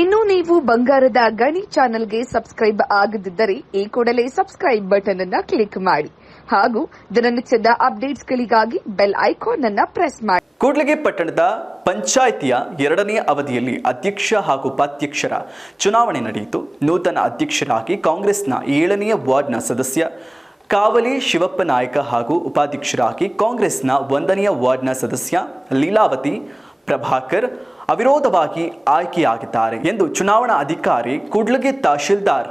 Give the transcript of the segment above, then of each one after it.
ಇನ್ನು ನೀವು ಬಂಗಾರದ ಗಣಿ ಚಾನೆಲ್ಗೆ ಸಬ್ಸ್ಕ್ರೈಬ್ ಆಗದಿದ್ದರೆ ಈ ಕೂಡಲೇ ಸಬ್ಸ್ಕ್ರೈಬ್ ಬಟನ್ ಅನ್ನು ಕ್ಲಿಕ್ ಮಾಡಿ ಹಾಗೂ ದಿನನಿತ್ಯದ ಅಪ್ಡೇಟ್ಸ್ಗಳಿಗಾಗಿ ಬೆಲ್ ಐಕಾನ್ ಅನ್ನು ಪ್ರೆಸ್ ಮಾಡಿ ಕೂಡ್ಲಿಗೆ ಪಟ್ಟಣದ ಪಂಚಾಯಿತಿಯ ಎರಡನೇ ಅವಧಿಯಲ್ಲಿ ಅಧ್ಯಕ್ಷ ಹಾಗೂ ಉಪಾಧ್ಯಕ್ಷರ ಚುನಾವಣೆ ನಡೆಯಿತು ನೂತನ ಅಧ್ಯಕ್ಷರಾಗಿ ಕಾಂಗ್ರೆಸ್ನ ಏಳನೆಯ ವಾರ್ಡ್ನ ಸದಸ್ಯ ಕಾವಲಿ ಶಿವಪ್ಪ ನಾಯಕ ಹಾಗೂ ಉಪಾಧ್ಯಕ್ಷರಾಗಿ ಕಾಂಗ್ರೆಸ್ನ ಒಂದನೆಯ ವಾರ್ಡ್ನ ಸದಸ್ಯ ಲೀಲಾವತಿ ಪ್ರಭಾಕರ್ ಅವಿರೋಧವಾಗಿ ಆಯ್ಕೆಯಾಗಿದ್ದಾರೆ ಎಂದು ಚುನಾವಣಾ ಅಧಿಕಾರಿ ಕುಡ್ಲಗಿ ತಹಶೀಲ್ದಾರ್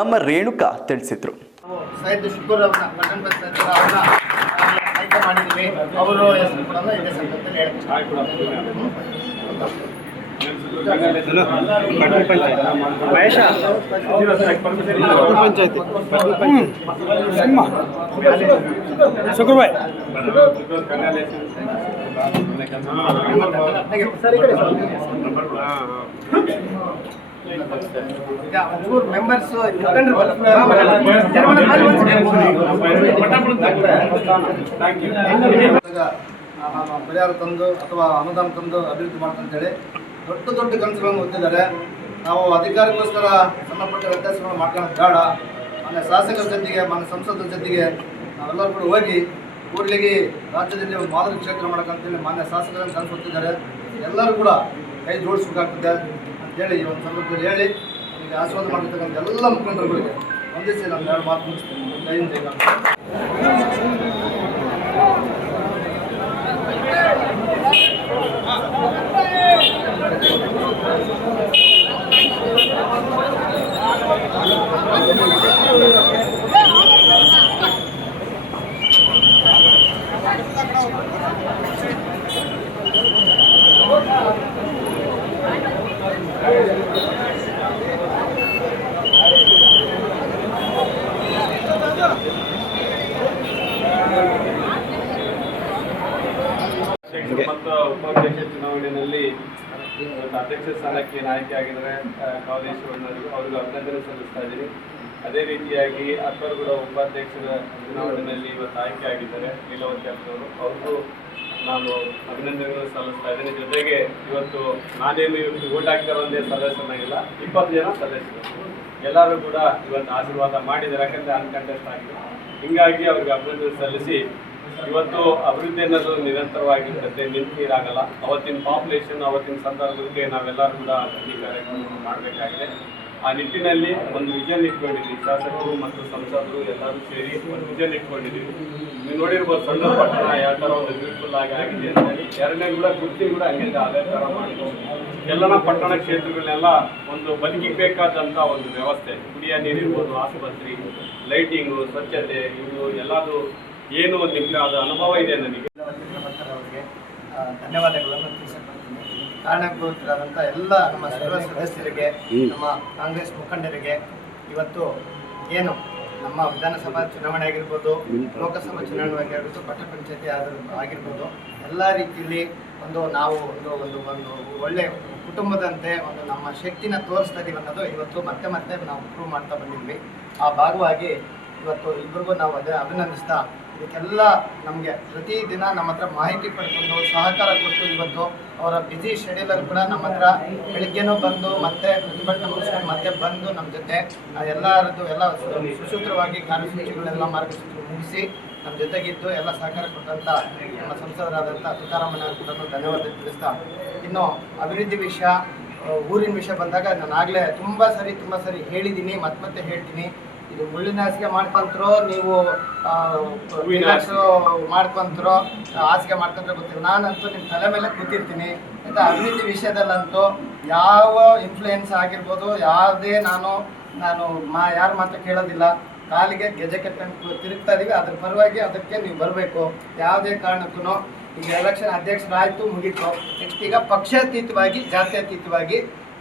ಎಂ ರೇಣುಕಾ ತಿಳಿಸಿದರು ಮಹೇಶ ಪರಿಹಾರ ತಂದು ಅಥವಾ ಅನುದಾನ ತಂದು ಅಭಿವೃದ್ಧಿ ಮಾಡ್ತಂತೇಳಿ ದೊಡ್ಡ ದೊಡ್ಡ ಕನಸುಗಳನ್ನು ಹೊತ್ತಿದ್ದಾರೆ ನಾವು ಅಧಿಕಾರಿಗೋಸ್ಕರ ಸಣ್ಣ ವ್ಯತ್ಯಾಸಗಳನ್ನು ಮಾಡ್ಕೊಳ್ಳೋದು ಬೇಡ ಮನೆ ಶಾಸಕರ ಜೊತೆಗೆ ಮನೆ ಸಂಸದರ ಜೊತೆಗೆ ನಾವೆಲ್ಲರೂ ಕೂಡ ಹೋಗಿ ಕೂಡಲಿಗೆ ರಾಜ್ಯದಲ್ಲಿ ಒಂದು ಮಾದರಿ ಕ್ಷೇತ್ರ ಮಾಡೋಕ್ಕಂತೇಳಿ ಮಾನ್ಯ ಶಾಸಕರನ್ನು ಕನಸು ಹೊತ್ತಿದ್ದಾರೆ ಎಲ್ಲರೂ ಕೂಡ ಕೈ ಜೋಡಿಸ್ಬೇಕಾಗ್ತದೆ ಅಂತೇಳಿ ಈ ಒಂದು ಸಂದರ್ಭದಲ್ಲಿ ಹೇಳಿ ಆಶೀರ್ವಾದ ಮಾಡಿರ್ತಕ್ಕಂಥ ಎಲ್ಲ ಮುಖಂಡರುಗಳಿಗೆ ಒಂದಿಸಿ ನಾನು ಎರಡು ಮಾತು ಮುಗಿಸ್ತೀನಿ ಜೈ ಜೈ ಉಪಾಧ್ಯಕ್ಷ ಚುನಾವಣೆಯಲ್ಲಿ ಅಧ್ಯಕ್ಷ ಸ್ಥಾನಕ್ಕೆ ಆಯ್ಕೆ ಆಗಿದ್ದಾರೆ ಕಾಲೇಜ್ ಅವರಿಗೆ ಅಭಿನಂದನೆ ಸಲ್ಲಿಸ್ತಾ ಇದ್ದೀನಿ ಅದೇ ರೀತಿಯಾಗಿ ಕೂಡ ಉಪಾಧ್ಯಕ್ಷರ ಚುನಾವಣೆಯಲ್ಲಿ ಇವತ್ತು ಆಯ್ಕೆ ಆಗಿದ್ದಾರೆ ಲೀಲಾವತಿ ಅಕ್ಕವರು ಅವ್ರಿಗೂ ನಾನು ಅಭಿನಂದನೆಗಳು ಸಲ್ಲಿಸ್ತಾ ಇದ್ದೇನೆ ಜೊತೆಗೆ ಇವತ್ತು ನಾನೇನು ಇವತ್ತು ಓಟ್ ಒಂದೇ ಒಂದೇ ಸದಸ್ಯನಾಗಿಲ್ಲ ಇಪ್ಪತ್ತು ಜನ ಸದಸ್ಯರು ಎಲ್ಲರೂ ಕೂಡ ಇವತ್ತು ಆಶೀರ್ವಾದ ಮಾಡಿದ್ದಾರೆ ಯಾಕಂದರೆ ಅನ್ಕಂಟೆಸ್ಟ್ ಆಗಿದೆ ಹಿಂಗಾಗಿ ಅವ್ರಿಗೆ ಅಭಿನಂದನೆ ಸಲ್ಲಿಸಿ ಇವತ್ತು ಅಭಿವೃದ್ಧಿ ಅನ್ನೋದು ನಿರಂತರವಾಗಿ ನಿರಂತರವಾಗಿರ್ತದೆ ನಿಂತಿರಾಗಲ್ಲ ಅವತ್ತಿನ ಪಾಪ್ಯುಲೇಷನ್ ಅವತ್ತಿನ ಸಂದರ್ಭಕ್ಕೆ ನಾವೆಲ್ಲರೂ ಕೂಡ ಈ ಕಾರ್ಯಕ್ರಮವನ್ನು ಮಾಡಬೇಕಾಗಿದೆ ಆ ನಿಟ್ಟಿನಲ್ಲಿ ಒಂದು ವಿಜನ್ ಇಟ್ಕೊಂಡಿದ್ದೀವಿ ಶಾಸಕರು ಮತ್ತು ಸಂಸದರು ಎಲ್ಲರೂ ಸೇರಿ ಒಂದು ವಿಜನ್ ಇಟ್ಕೊಂಡಿದ್ದೀವಿ ನೀವು ನೋಡಿರ್ಬೋದು ಸಣ್ಣ ಪಟ್ಟಣ ಯಾವ ಥರ ಒಂದು ಬ್ಯೂಟಿಫುಲ್ ಆಗಿ ಆಗಿದೆ ಅಂತ ಹೇಳಿ ಎರಡನೇ ಕೂಡ ಗುರ್ತಿ ಕೂಡ ಹಂಗಿದೆ ಅದೇ ಥರ ಎಲ್ಲನ ಪಟ್ಟಣ ಕ್ಷೇತ್ರಗಳನ್ನೆಲ್ಲ ಒಂದು ಬೇಕಾದಂಥ ಒಂದು ವ್ಯವಸ್ಥೆ ಕುಡಿಯ ನೀರಿರ್ಬೋದು ಆಸ್ಪತ್ರೆ ಲೈಟಿಂಗು ಸ್ವಚ್ಛತೆ ಇವು ಎಲ್ಲದು ಏನು ಒಂದು ಅದು ಅನುಭವ ಇದೆ ನನಗೆ ಧನ್ಯವಾದಗಳು ಕಾರಣಭೂತರಾದಂಥ ಎಲ್ಲ ನಮ್ಮ ಸರ್ವ ಸದಸ್ಯರಿಗೆ ನಮ್ಮ ಕಾಂಗ್ರೆಸ್ ಮುಖಂಡರಿಗೆ ಇವತ್ತು ಏನು ನಮ್ಮ ವಿಧಾನಸಭಾ ಚುನಾವಣೆ ಆಗಿರ್ಬೋದು ಲೋಕಸಭಾ ಚುನಾವಣೆ ಆಗಿರ್ಬೋದು ಪಟ್ಟ ಪಂಚಾಯತಿ ಆಗಿರ್ಬೋದು ಎಲ್ಲ ರೀತಿಯಲ್ಲಿ ಒಂದು ನಾವು ಒಂದು ಒಂದು ಒಂದು ಒಳ್ಳೆ ಕುಟುಂಬದಂತೆ ಒಂದು ನಮ್ಮ ಶಕ್ತಿನ ತೋರಿಸ್ತಾ ಇದೀವಿ ಅನ್ನೋದು ಇವತ್ತು ಮತ್ತೆ ಮತ್ತೆ ನಾವು ಪ್ರೂವ್ ಮಾಡ್ತಾ ಬಂದಿದ್ವಿ ಆ ಭಾಗವಾಗಿ ಇವತ್ತು ಇಬ್ಬರಿಗೂ ನಾವು ಅದೇ ಅಭಿನಂದಿಸ್ತಾ ಇದಕ್ಕೆಲ್ಲ ನಮಗೆ ಪ್ರತಿದಿನ ನಮ್ಮ ಹತ್ರ ಮಾಹಿತಿ ಪಡ್ಕೊಂಡು ಸಹಕಾರ ಕೊಟ್ಟು ಇವತ್ತು ಅವರ ಬ್ಯುಸಿ ಶೆಡ್ಯೂಲಲ್ಲಿ ಕೂಡ ನಮ್ಮ ಹತ್ರ ಬೆಳಿಗ್ಗೆನೂ ಬಂದು ಮತ್ತೆ ಪ್ರತಿಭಟನೆ ಮುಗಿಸ್ಕೊಂಡು ಮತ್ತೆ ಬಂದು ನಮ್ಮ ಜೊತೆ ಎಲ್ಲರದ್ದು ಎಲ್ಲ ಸುಸೂತ್ರವಾಗಿ ಕಾರ್ಯಸೂಚಿಗಳೆಲ್ಲ ಮಾರ್ಗಸೂಚಿ ಮುಗಿಸಿ ನಮ್ಮ ಜೊತೆಗಿದ್ದು ಎಲ್ಲ ಸಹಕಾರ ಕೊಟ್ಟಂತ ನಮ್ಮ ಸಂಸದರಾದಂಥ ತುಕಾರಾಮಣ್ಣ ಕೂಡ ಧನ್ಯವಾದ ತಿಳಿಸ್ತಾ ಇನ್ನು ಅಭಿವೃದ್ಧಿ ವಿಷಯ ಊರಿನ ವಿಷಯ ಬಂದಾಗ ನಾನು ಆಗಲೇ ತುಂಬ ಸರಿ ತುಂಬ ಸರಿ ಹೇಳಿದ್ದೀನಿ ಮತ್ತೆ ಮತ್ತೆ ಹೇಳ್ತೀನಿ ಇದು ಮುಳ್ಳಿನ ಹಾಸಿಗೆ ಮಾಡ್ಕೊಂತರೋ ನೀವು ಮಾಡ್ಕೊಂತರೋ ಹಾಸಿಗೆ ಮಾಡ್ಕೊಂಡ್ರೆ ಗೊತ್ತಿಲ್ಲ ನಾನಂತೂ ನಿಮ್ಮ ತಲೆ ಮೇಲೆ ಕೂತಿರ್ತೀನಿ ಅಂತ ಅಭಿವೃದ್ಧಿ ವಿಷಯದಲ್ಲಂತೂ ಯಾವ ಇನ್ಫ್ಲೂಯೆನ್ಸ್ ಆಗಿರ್ಬೋದು ಯಾವುದೇ ನಾನು ನಾನು ಮಾ ಯಾರ ಮಾತು ಕೇಳೋದಿಲ್ಲ ಕಾಲಿಗೆ ಗೆಜೆ ಕಟ್ಕೊಂಡು ತಿರುಗ್ತಾ ಇದೀವಿ ಅದ್ರ ಪರವಾಗಿ ಅದಕ್ಕೆ ನೀವು ಬರಬೇಕು ಯಾವುದೇ ಕಾರಣಕ್ಕೂ ಈಗ ಎಲೆಕ್ಷನ್ ಅಧ್ಯಕ್ಷರಾಯಿತು ಮುಗೀತು ನೆಕ್ಸ್ಟ್ ಈಗ ಪಕ್ಷಾತೀತವಾಗಿ ಜಾತ್ಯತೀತವಾಗಿ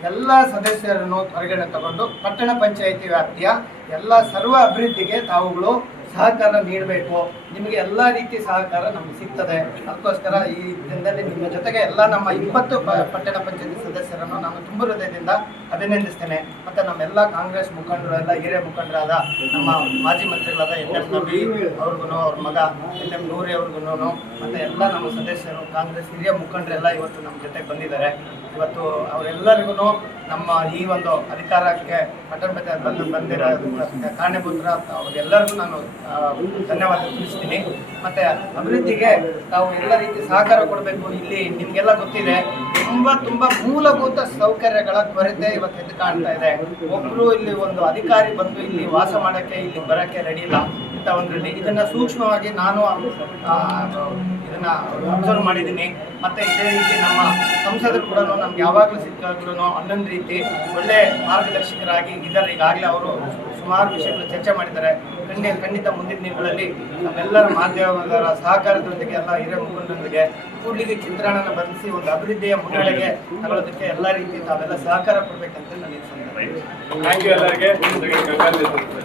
ಎಲ್ಲ ಸದಸ್ಯರನ್ನು ಹೊರಗಡೆ ತಗೊಂಡು ಪಟ್ಟಣ ಪಂಚಾಯಿತಿ ವ್ಯಾಪ್ತಿಯ ಎಲ್ಲ ಸರ್ವ ಅಭಿವೃದ್ಧಿಗೆ ತಾವುಗಳು ಸಹಕಾರ ನೀಡಬೇಕು ನಿಮಗೆ ಎಲ್ಲ ರೀತಿ ಸಹಕಾರ ನಮ್ಗೆ ಸಿಗ್ತದೆ ಅದಕ್ಕೋಸ್ಕರ ಈ ದಿನದಲ್ಲಿ ನಿಮ್ಮ ಜೊತೆಗೆ ಎಲ್ಲ ನಮ್ಮ ಇಪ್ಪತ್ತು ಪಟ್ಟಣ ಪಂಚಾಯತಿ ಸದಸ್ಯರನ್ನು ನಾನು ತುಂಬ ಹೃದಯದಿಂದ ಅಭಿನಂದಿಸ್ತೇನೆ ಮತ್ತು ನಮ್ಮೆಲ್ಲ ಕಾಂಗ್ರೆಸ್ ಮುಖಂಡರು ಎಲ್ಲ ಹಿರಿಯ ಮುಖಂಡರಾದ ನಮ್ಮ ಮಾಜಿ ಮಂತ್ರಿಗಳಾದ ಎನ್ ಎಂ ನಬಿ ಅವ್ರಿಗೂ ಅವ್ರ ಮಗ ಎನ್ ಎಂ ನೂರಿ ಅವ್ರಿಗೂ ಮತ್ತು ಎಲ್ಲ ನಮ್ಮ ಸದಸ್ಯರು ಕಾಂಗ್ರೆಸ್ ಹಿರಿಯ ಮುಖಂಡರೆಲ್ಲ ಇವತ್ತು ನಮ್ಮ ಜೊತೆಗೆ ಬಂದಿದ್ದಾರೆ ಇವತ್ತು ಅವರೆಲ್ಲರಿಗೂ ನಮ್ಮ ಈ ಒಂದು ಅಧಿಕಾರಕ್ಕೆ ಪಟ್ಟಣ ಬಂದು ಬಂದಿರೋ ಕಾರಣೀಭೂತರ ಅವರೆಲ್ಲರಿಗೂ ನಾನು ಧನ್ಯವಾದ ತಿಳಿಸ್ತೀನಿ ಮತ್ತು ಅಭಿವೃದ್ಧಿಗೆ ತಾವು ಎಲ್ಲ ರೀತಿ ಸಹಕಾರ ಕೊಡಬೇಕು ಇಲ್ಲಿ ನಿಮಗೆಲ್ಲ ಗೊತ್ತಿದೆ ತುಂಬ ತುಂಬ ಮೂಲಭೂತ ಸೌಕರ್ಯಗಳ ಕೊರತೆ ಇವತ್ತು ಎದ್ದು ಕಾಣ್ತಾ ಇದೆ ಒಬ್ಬರು ಇಲ್ಲಿ ಒಂದು ಅಧಿಕಾರಿ ಬಂದು ಇಲ್ಲಿ ವಾಸ ಮಾಡೋಕ್ಕೆ ಇಲ್ಲಿ ಬರೋಕ್ಕೆ ರೆಡಿ ಇಲ್ಲ ಇಂಥ ಒಂದರಲ್ಲಿ ಇದನ್ನು ಸೂಕ್ಷ್ಮವಾಗಿ ನಾನು ಅದನ್ನ ಅಬ್ಸರ್ವ್ ಮಾಡಿದ್ದೀನಿ ಮತ್ತೆ ಇದೇ ರೀತಿ ನಮ್ಮ ಸಂಸದರು ಕೂಡ ನಮ್ಗೆ ಯಾವಾಗಲೂ ಸಿಕ್ಕಾಗ್ಲೂ ಹನ್ನೊಂದು ರೀತಿ ಒಳ್ಳೆ ಮಾರ್ಗದರ್ಶಕರಾಗಿ ಇದ್ದಾರೆ ಈಗಾಗಲೇ ಅವರು ಸುಮಾರು ವಿಷಯಗಳು ಚರ್ಚೆ ಮಾಡಿದ್ದಾರೆ ಖಂಡಿತ ಖಂಡಿತ ಮುಂದಿನ ದಿನಗಳಲ್ಲಿ ನಮ್ಮೆಲ್ಲರ ಮಾಧ್ಯಮದವರ ಸಹಕಾರದೊಂದಿಗೆ ಎಲ್ಲ ಹಿರಿಯ ಮುಖಂಡರೊಂದಿಗೆ ಕೂಡ್ಲಿಗೆ ಚಿತ್ರಣನ ಬಂಧಿಸಿ ಒಂದು ಅಭಿವೃದ್ಧಿಯ ಮುನ್ನಡೆಗೆ ತಗೊಳ್ಳೋದಕ್ಕೆ ಎಲ್ಲ ರೀತಿ ತಾವೆಲ್ಲ ಸಹಕಾರ ಕೊಡಬೇಕಂತ ನನಗೆ ಸಂದರ್ಭ